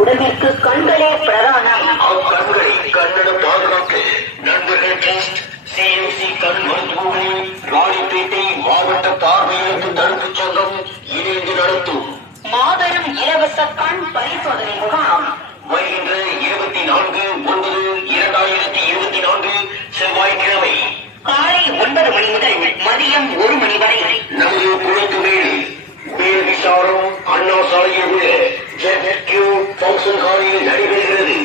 உடம்பிற்கு கண்களே பிரதானம். அக்கண்களை கண்ணட பாதுகாக்க நண்பர்கள் ட்ரஸ்ட் சிஎம்சி கண் மருத்துவமனை ராணிப்பேட்டை மாவட்ட பார்வையிழப்பு தடுப்புச் சங்கம் இணைந்து நடத்தும் மாபெரும் இலவச கண் பரிசோதனை முகாம் வருகின்ற 24/9/2024 செவ்வாய்க்கிழமை காலை 9 மணி முதல் மதியம் 1 மணி வரை நமது குளத்துமேடு மேல் விசாரம் அண்ணா சாலையில் உள்ள ஜெட்கியூ ஃபங்க்ஷன் ஹாலில் நடைபெறுகிறது.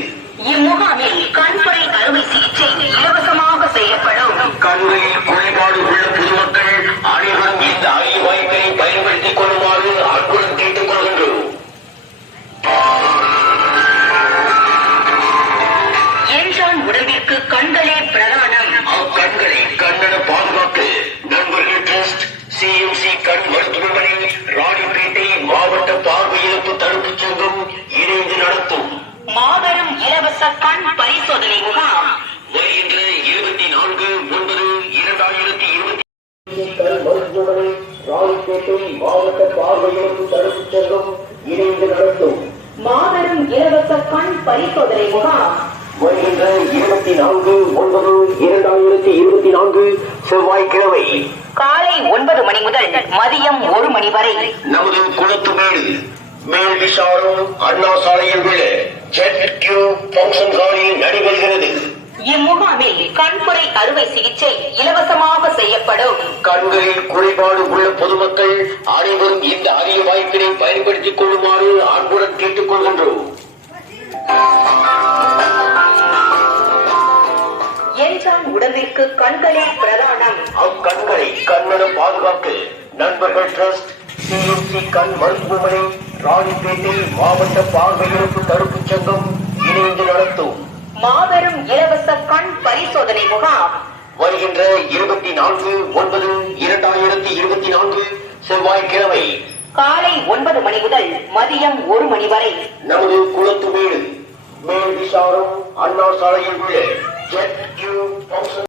இம்முகாமில் கண்புரை அறுவை சிகிச்சை இலவசமாக செய்யப்படும். கண்களில் குறைபாடு உள்ள பொதுமக்கள் அனைவரும் இந்த அரிய வாய்ப்பினை பயன்படுத்திக் கொள்ளுமாறு அன்புடன் கேட்டுக் கொள்கின்றோம். என்றான் உடம்பிற்கு கண்களே பிரதானம். அக்கண்களை கண்ணட பாதுகாக்க நண்பர்கள் ட்ரஸ்ட் சிஎம்சி கண் மருத்துவமனை ராணிப்பேட்டை மாவட்ட பார்வையிழப்பு தடுப்புச் சங்கம் இணைந்து நடத்தும் மாபெரும் இலவச கண் பரிசோதனை முகாம் வருகின்ற 24/9/2024 கண் மருத்துவமனை ராணிப்பேட்டை மாவட்ட பார்வையிழப்பு தடுப்புச் சங்கம் இணைந்து நடத்தும் மாபெரும் இலவச கண் பரிசோதனை முகாம் வருகின்ற 24/9/2024 செவ்வாய்க்கிழமை காலை 9 மணி முதல் மதியம் 1 மணி வரை நமது குளத்துமேடு மேல் விசாரம் அண்ணா சாலையில் உள்ள ஜெட்கியூ ஃபங்க்ஷன் ஹாலில் நடைபெறுகிறது. இம்முகாமில் கண்புரை அறுவை சிகிச்சை இலவசமாக செய்யப்படும். கண்களில் குறைபாடு உள்ள பொதுமக்கள் அனைவரும் இந்த அரிய வாய்ப்பினை பயன்படுத்திக் கொள்ளுமாறு அன்புடன் கேட்டுக் கொள்கின்றோம். என்றான் உடம்பிற்கு கண்களே பிரதானம். அக்கண்களை கண்ணட பாதுகாக்க நண்பர்கள் ட்ரஸ்ட் சிஎம்சி கண் மருத்துவமனை ராணிப்பேட்டை மாவட்ட பார்வையிழப்பு தடுப்புச் சங்கம் இணைந்து நடத்தும் மாபெரும் இலவச கண் பரிசோதனை முகாம் வருகின்ற 24/9/2024 செவ்வாய்க்கிழமை காலை 9 மணி முதல் மதியம் 1 மணி வரை நமது குளத்துமேடு மேல் விசாரம் அண்ணா சாலையில் உள்ள ஜெட்கியூ ஃபங்க்ஷன்